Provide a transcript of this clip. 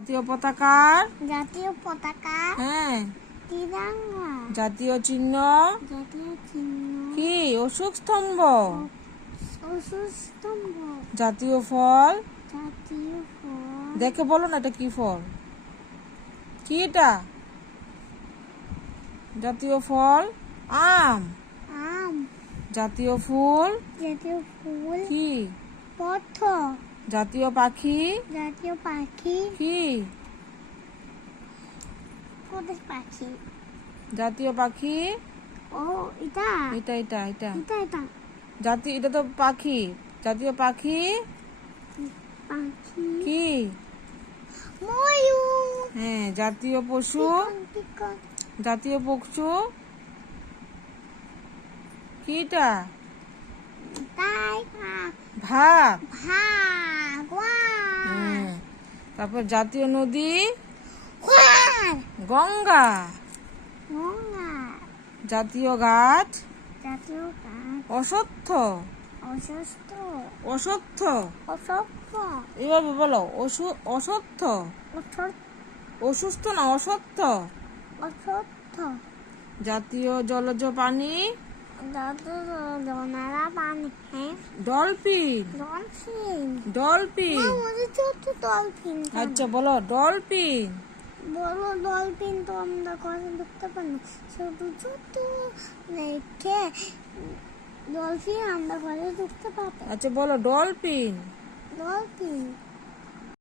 জাতীয় পতাকার জাতীয় পতাকা হ্যাঁ তিরঙ্গা জাতীয় চিহ্ন জাতীয় চিহ্ন কি? অশোক স্তম্ভ। অশোক স্তম্ভ জাতীয় ফল জাতীয় ফল দেখে বলো না এটা কি ফল? কি এটা? জাতীয় ফল আম। আম জাতীয় ফুল জাতীয় ফুল কি? পদ্ম জাতীয় পাখি জাতীয় পাখি কি? কোথায় পাখি জাতীয় পাখি ও এটা এটা এটা এটা এটা এটা জাতীয় এটা তো পাখি। জাতীয় পাখি পাখি কি? ময়ূর হ্যাঁ। জাতীয় পশু টিকন জাতীয় পশু কিটা? তাই ভাগ। ভাগবান হ্যাঁ। তারপর জাতীয় নদী ওয়ান গঙ্গা। গঙ্গা জাতীয় গাছ জাতীয় গাছ অশ্বত্থ। অসুস্থ অশ্বত্থ অসভ্য এভাবে বলো। অশ্বত্থ। অসুস্থ না, অসত্য। অসত্য জাতীয় জলজ প্রাণী জনারা পানি ডলফিন। ডলফিন ডলফিন আমাদের ছোট্ট ডলফিন আচ্ছা বলো ডলফিন। বড় ডলফিন তো আমরা কথা দেখতে পাই না ছোট ছোট রেখে ডলফিন আমরা ঘরে ঢুকতে পাবো আচ্ছা বলো ডলফিন। ডলফিন